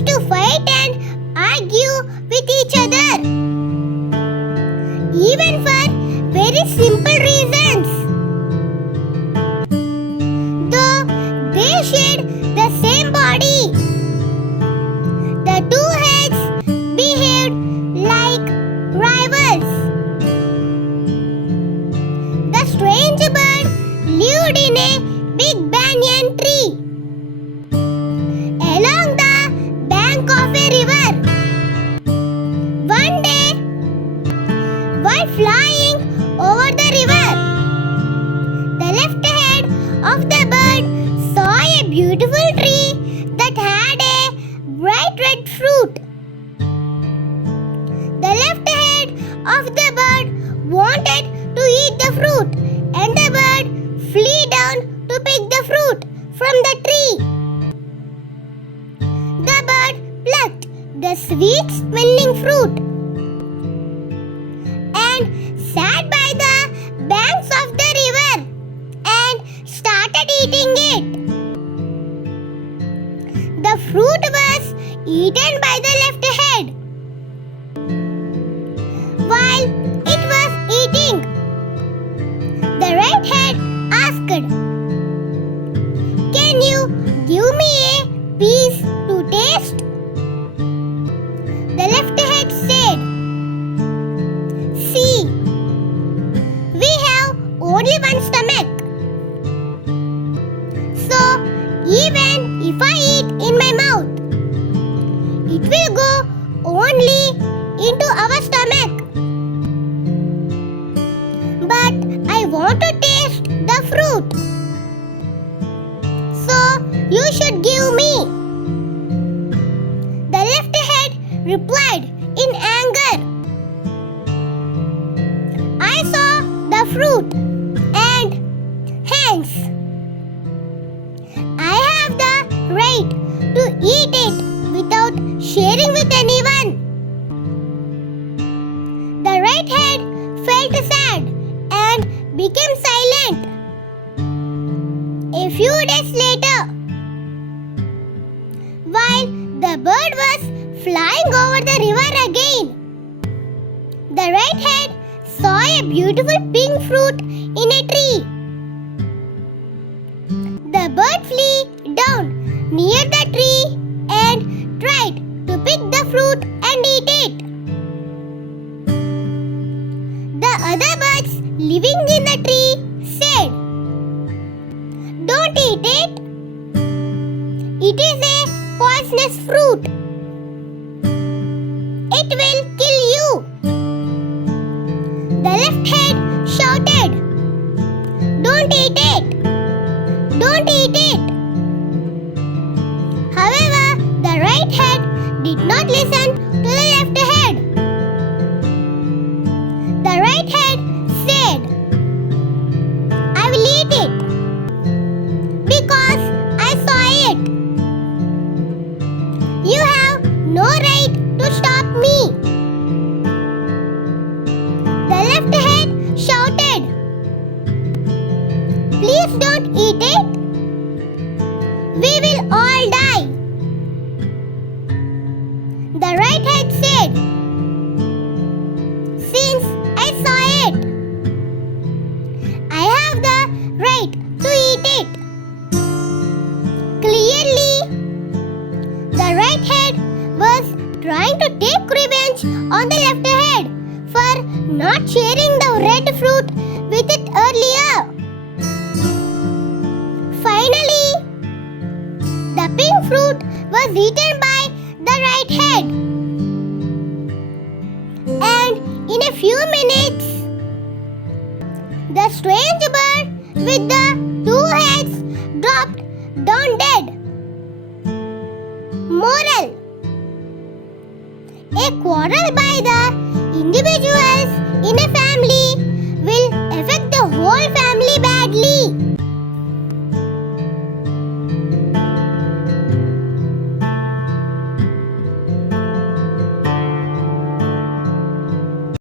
used to fight and argue with each other, even for very simple reasons. Though they shared the same body, the two heads behaved like rivals. The strange bird lived in a big banyan tree along the bank of a river. One day, while flying over the river, the left head of the bird saw a beautiful tree that had a bright red fruit. The left head of the bird wanted to eat the fruit, and the bird flew down to pick the fruit from the tree. The bird plucked the sweet smelling fruit and sat by the banks of the river and started eating it. The fruit was eaten by the left head. While it was eating, the right head asked, "Can you give me a piece to taste?" The left head said, "See, we have only one stomach. So even if I eat in my mouth, it will go only into our stomach. But I want to taste the fruit. So you should give me." The left head replied in anger, "I saw the fruit and hence I have the right to eat it without sharing with anyone." The right head felt sad and became silent. A few days later, while the bird was flying over the river again, the right head saw a beautiful pink fruit in a tree. The bird flew down near the tree and tried to pick the fruit and eat it. The other birds living in the tree said, "Don't eat it. It is a poisonous fruit. It will kill you." The left head shouted, "Don't eat it. Don't eat it." However, the right head did not listen to the left head. The right head said, "I will eat it because I saw it. You have no right to stop me." The left head shouted, "Please don't eat it. We will all die." The right head said, "Since I saw it, I have the right to eat it." Clearly, the right head was trying to take revenge on the left head for not sharing the red fruit with it earlier. Finally, the pink fruit was eaten by the right head. And in a few minutes, the strange bird with the two heads dropped down dead. Moral: a quarrel by the